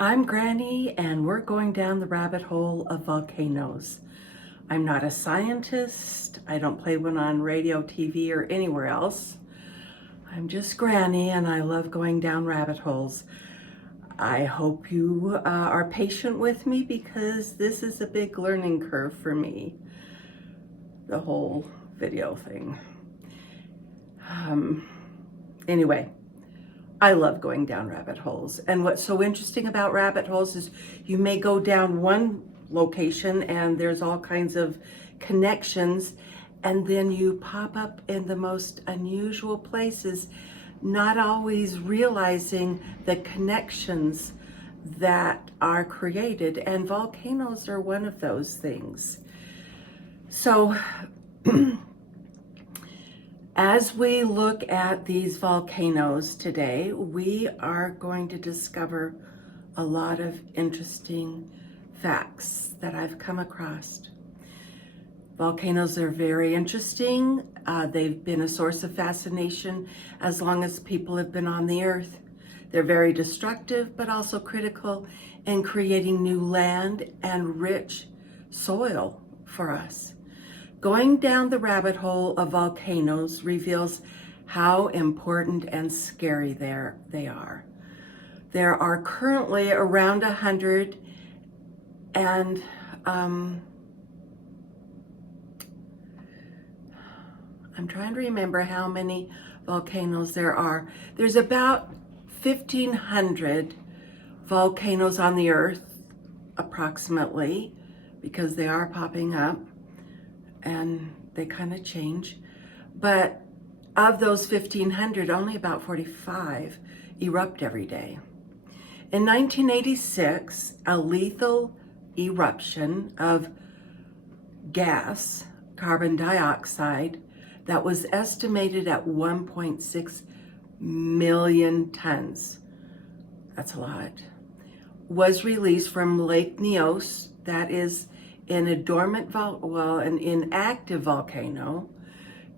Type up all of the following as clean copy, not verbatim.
I'm Granny, and we're going down the rabbit hole of volcanoes. I'm not a scientist. I don't play one on radio, TV, or anywhere else. I'm just Granny, and I love going down rabbit holes. I hope you are patient with me because this is a big learning curve for me, the whole video thing. Anyway, I love going down rabbit holes. And what's so interesting about rabbit holes is you may go down one location and there's all kinds of connections, and then you pop up in the most unusual places, not always realizing the connections that are created. And volcanoes are one of those things. So as we look at these volcanoes today, we are going to discover a lot of interesting facts that I've come across. Volcanoes are very interesting. They've been a source of fascination as long as people have been on the earth. They're very destructive, but also critical in creating new land and rich soil for us. Going down the rabbit hole of volcanoes reveals how important and scary they are. There are currently around 100, and I'm trying to remember how many volcanoes there are. There's about 1,500 volcanoes on the earth, approximately, because they are popping up and they kind of change. But of those 1,500, only about 45 erupt every day. In 1986, a lethal eruption of gas, carbon dioxide, that was estimated at 1.6 million tons, that's a lot, was released from Lake Nyos, that is in a dormant, an inactive volcano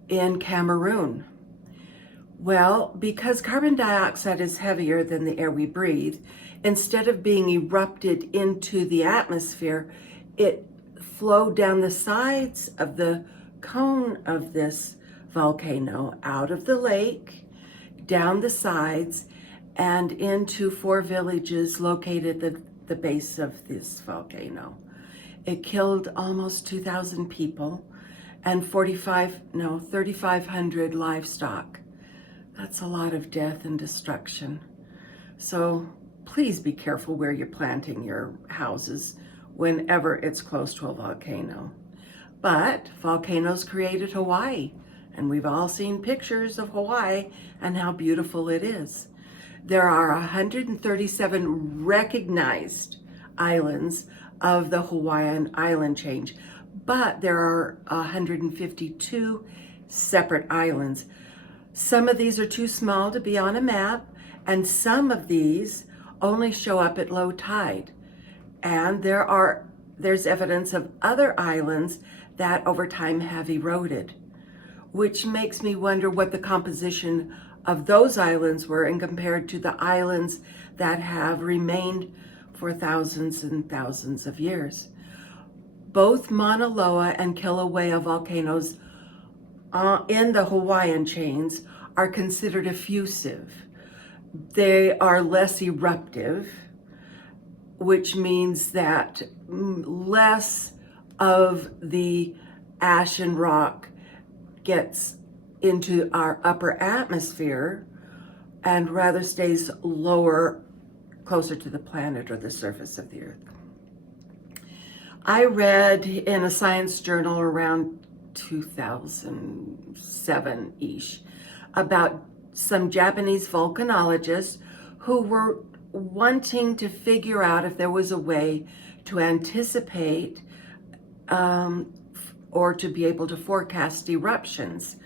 in Cameroon. Well, because carbon dioxide is heavier than the air we breathe, instead of being erupted into the atmosphere, it flowed down the sides of the cone of this volcano, out of the lake, down the sides, and into 4 villages located at the base of this volcano. It killed almost 2,000 people and 3,500 livestock. That's a lot of death and destruction. So please be careful where you're planting your houses whenever it's close to a volcano. But volcanoes created Hawaii, and we've all seen pictures of Hawaii and how beautiful it is. There are 137 recognized islands of the Hawaiian island chain, but there are 152 separate islands. Some of these are too small to be on a map, and some of these only show up at low tide. And there's evidence of other islands that over time have eroded, which makes me wonder what the composition of those islands were and compared to the islands that have remained for thousands and thousands of years. Both Mauna Loa and Kilauea volcanoes in the Hawaiian chains are considered effusive. They are less eruptive, which means that less of the ash and rock gets into our upper atmosphere and rather stays lower, closer to the planet or the surface of the earth. I read in a science journal around 2007-ish about some Japanese volcanologists who were wanting to figure out if there was a way to anticipate or to be able to forecast eruptions.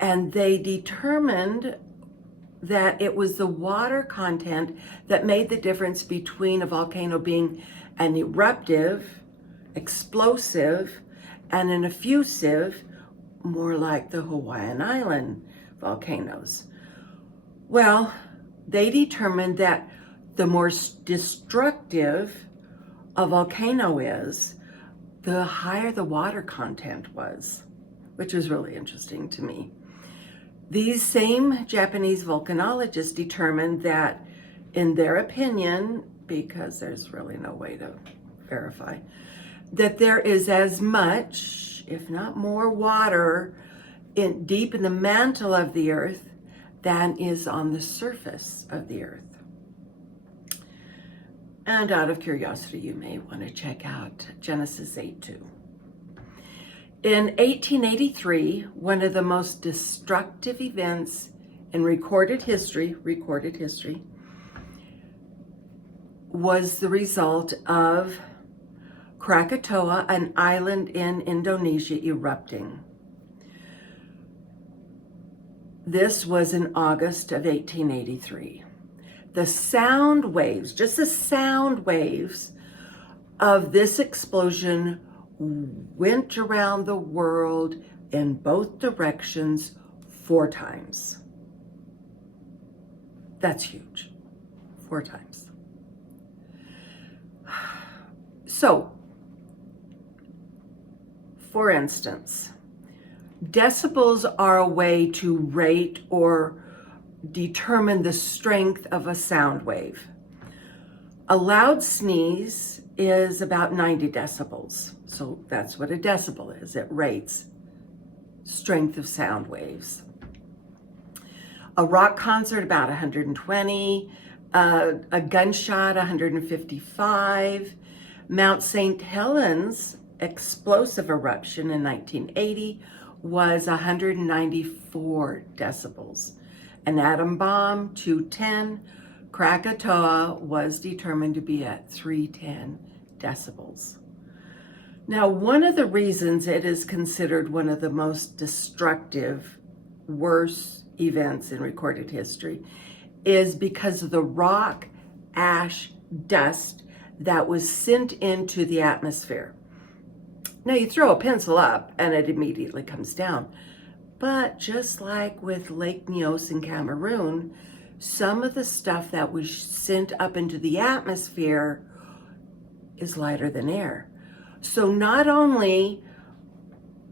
And they determined that it was the water content that made the difference between a volcano being an eruptive, explosive, and an effusive, more like the Hawaiian Island volcanoes. Well, they determined that the more destructive a volcano is, the higher the water content was, which was really interesting to me. These same Japanese volcanologists determined that, in their opinion, because there's really no way to verify, that there is as much, if not more, water deep in the mantle of the earth than is on the surface of the earth. And out of curiosity, you may want to check out Genesis 8:2. In 1883, one of the most destructive events in recorded history, was the result of Krakatoa, an island in Indonesia, erupting. This was in August of 1883. The sound waves, just the sound waves of this explosion went around the world in both directions 4 times. That's huge. 4 times. So, for instance, decibels are a way to rate or determine the strength of a sound wave. A loud sneeze is about 90 decibels. So that's what a decibel is. It rates strength of sound waves. A rock concert, about 120. A gunshot, 155. Mount St. Helens explosive eruption in 1980 was 194 decibels. An atom bomb, 210. Krakatoa was determined to be at 310 decibels. Now, one of the reasons it is considered one of the most destructive, worst events in recorded history is because of the rock, ash, dust that was sent into the atmosphere. Now, you throw a pencil up and it immediately comes down. But just like with Lake Nyos in Cameroon, some of the stuff that was sent up into the atmosphere is lighter than air. So not only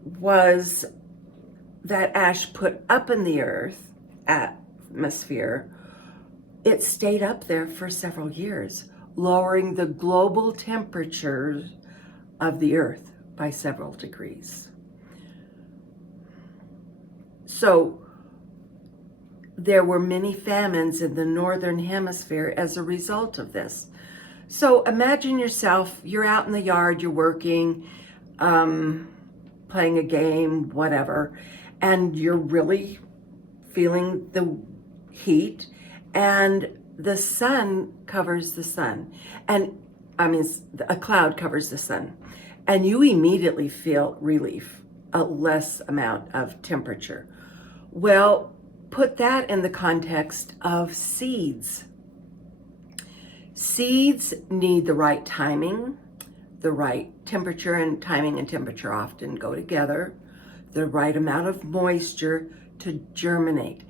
was that ash put up in the earth atmosphere, it stayed up there for several years, lowering the global temperature of the earth by several degrees. So there were many famines in the northern hemisphere as a result of this. So imagine yourself, you're out in the yard, you're working, playing a game, whatever, and you're really feeling the heat, and the sun covers the sun. And a cloud covers the sun. And you immediately feel relief, a less amount of temperature. Well, put that in the context of seeds. Seeds need the right timing, the right temperature, and timing and temperature often go together, the right amount of moisture to germinate.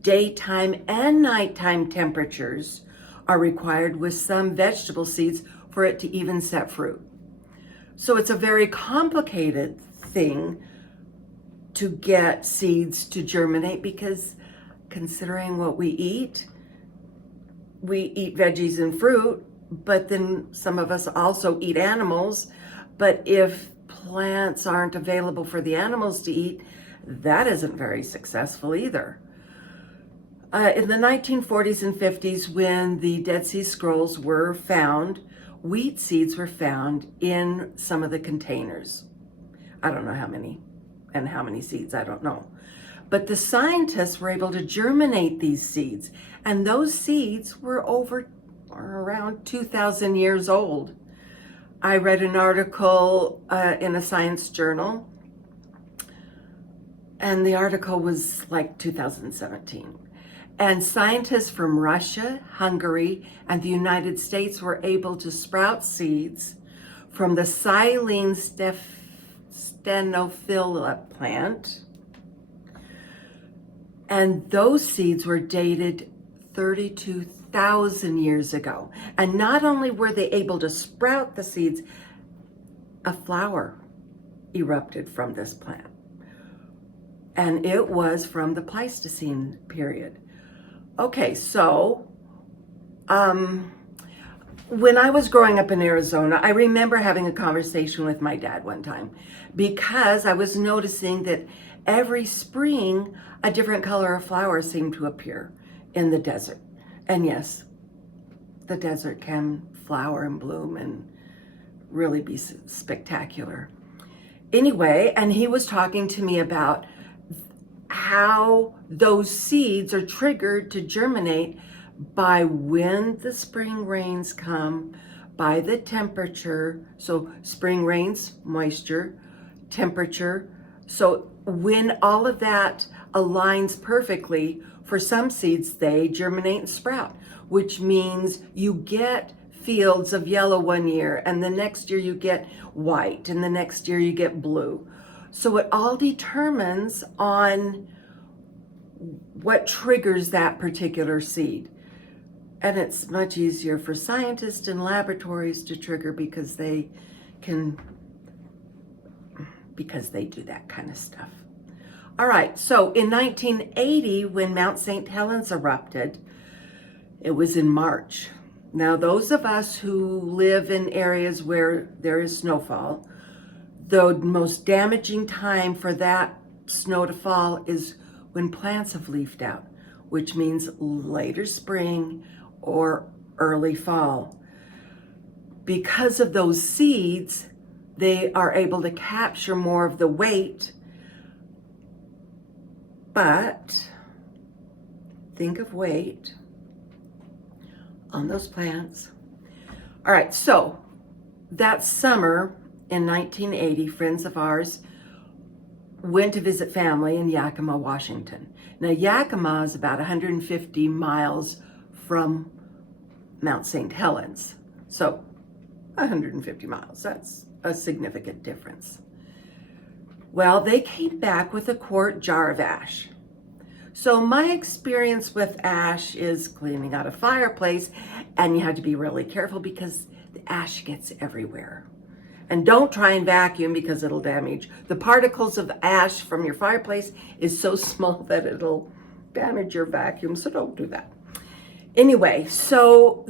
Daytime and nighttime temperatures are required with some vegetable seeds for it to even set fruit. So it's a very complicated thing to get seeds to germinate, because considering what we eat veggies and fruit, but then some of us also eat animals. But if plants aren't available for the animals to eat, that isn't very successful either. In the 1940s and 50s, when the Dead Sea Scrolls were found, wheat seeds were found in some of the containers. I don't know how many, and how many seeds, I don't know. But the scientists were able to germinate these seeds, and those seeds were around 2,000 years old. I read an article in a science journal, and the article was like 2017. And scientists from Russia, Hungary, and the United States were able to sprout seeds from the Silene stenophila plant. And those seeds were dated 32,000 years ago. And not only were they able to sprout the seeds, a flower erupted from this plant. And it was from the Pleistocene period. Okay, so when I was growing up in Arizona, I remember having a conversation with my dad one time because I was noticing that every spring a different color of flower seemed to appear in the desert. And yes, the desert can flower and bloom and really be spectacular. Anyway, and he was talking to me about how those seeds are triggered to germinate by when the spring rains come, by the temperature. So spring rains, moisture, temperature. So when all of that aligns perfectly, for some seeds, they germinate and sprout, which means you get fields of yellow one year, and the next year you get white, and the next year you get blue. So it all determines on what triggers that particular seed. And it's much easier for scientists in laboratories to trigger because they do that kind of stuff. All right, so in 1980, when Mount St. Helens erupted, it was in March. Now, those of us who live in areas where there is snowfall, the most damaging time for that snow to fall is when plants have leafed out, which means later spring or early fall. Because of those seeds, they are able to capture more of the weight. But think of weight on those plants. All right, so that summer in 1980, friends of ours went to visit family in Yakima, Washington. Now, Yakima is about 150 miles from Mount St. Helens. So 150 miles, that's a significant difference. Well, they came back with a quart jar of ash. So my experience with ash is cleaning out a fireplace, and you have to be really careful because the ash gets everywhere. And don't try and vacuum because it'll damage. The particles of ash from your fireplace is so small that it'll damage your vacuum, so don't do that. Anyway, so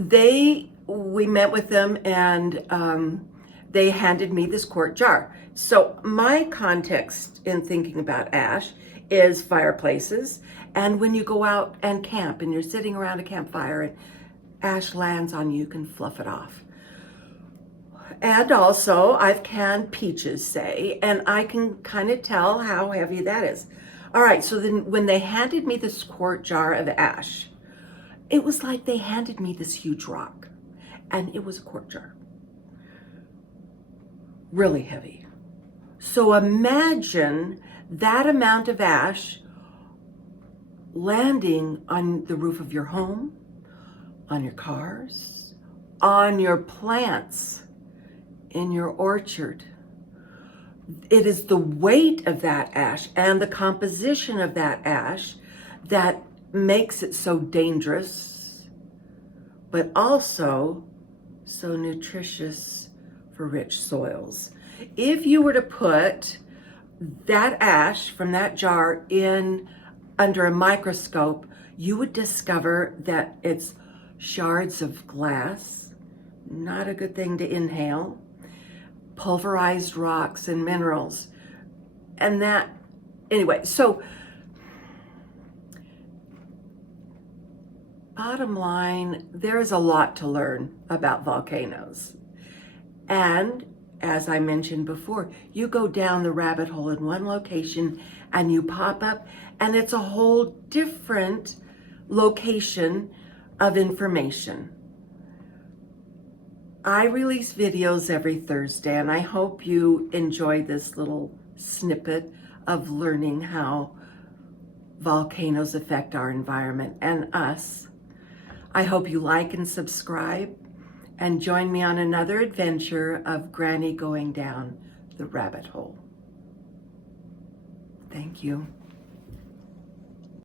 we met with them, and they handed me this quart jar. So my context in thinking about ash is fireplaces, and when you go out and camp and you're sitting around a campfire and ash lands on you, you can fluff it off. And also I've canned peaches, say, and I can kind of tell how heavy that is. All right, so then when they handed me this quart jar of ash, it was like they handed me this huge rock, and it was a quart jar. Really heavy. So imagine that amount of ash landing on the roof of your home, on your cars, on your plants, in your orchard. It is the weight of that ash and the composition of that ash that makes it so dangerous, but also so nutritious for rich soils. If you were to put that ash from that jar in under a microscope, you would discover that it's shards of glass, not a good thing to inhale, pulverized rocks and minerals. And that, anyway, so bottom line, there is a lot to learn about volcanoes. And as I mentioned before, you go down the rabbit hole in one location and you pop up, and it's a whole different location of information. I release videos every Thursday, and I hope you enjoy this little snippet of learning how volcanoes affect our environment and us. I hope you like and subscribe, and join me on another adventure of Granny going down the rabbit hole. Thank you.